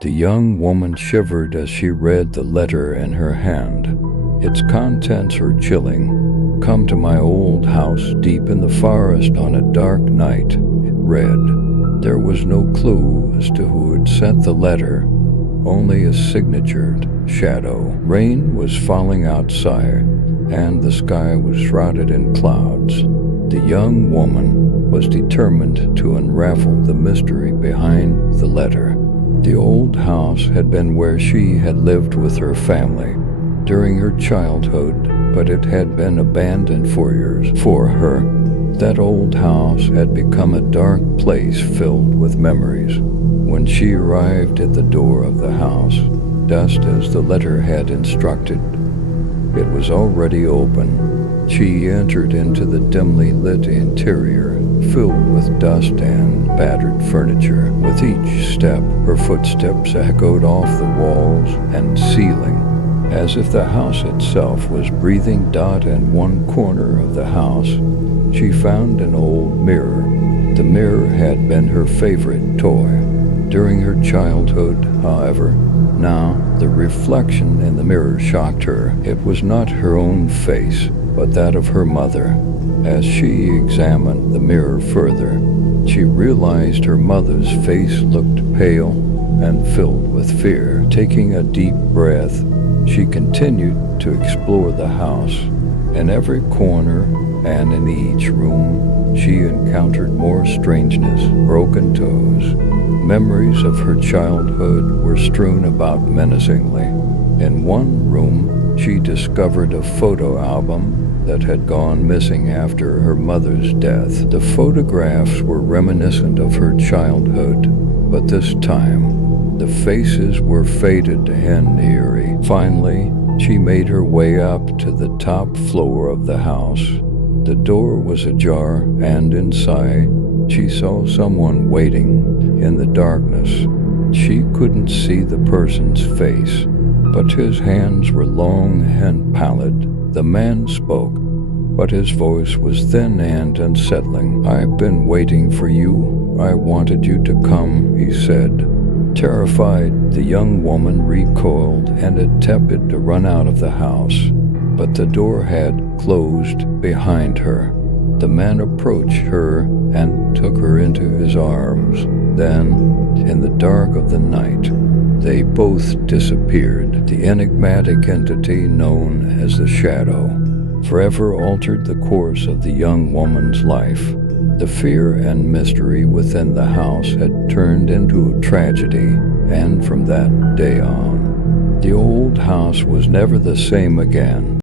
The young woman shivered as she read the letter in her hand. Its contents were chilling. "Come to my old house deep in the forest on a dark night," it read. There was no clue as to who had sent the letter, only a signatured shadow. Rain was falling outside, and the sky was shrouded in clouds. The young woman was determined to unravel the mystery behind the letter. The old house had been where she had lived with her family during her childhood, but it had been abandoned for years. For her, that old house had become a dark place filled with memories. When she arrived at the door of the house, just as the letter had instructed, it was already open. She entered into the dimly lit interior, filled with dust and battered furniture. With each step, her footsteps echoed off the walls and ceiling, as if the house itself was breathing. In one corner of the house, she found an old mirror. The mirror had been her favorite toy during her childhood, however. Now, the reflection in the mirror shocked her. It was not her own face, but that of her mother. As she examined the mirror further, she realized her mother's face looked pale and filled with fear. Taking a deep breath, she continued to explore the house. In every corner and in each room, she encountered more strangeness, broken toes. Memories of her childhood were strewn about menacingly. In one room, she discovered a photo album that had gone missing after her mother's death. The photographs were reminiscent of her childhood, but this time, the faces were faded and eerie. Finally, she made her way up to the top floor of the house. The door was ajar, and inside, she saw someone waiting in the darkness. She couldn't see the person's face, but his hands were long and pallid. The man spoke, but his voice was thin and unsettling. "I've been waiting for you. I wanted you to come," he said. Terrified, the young woman recoiled and attempted to run out of the house, but the door had closed behind her. The man approached her and took her into his arms. Then, in the dark of the night, they both disappeared. The enigmatic entity known as the Shadow forever altered the course of the young woman's life. The fear and mystery within the house had turned into a tragedy, and from that day on, the old house was never the same again.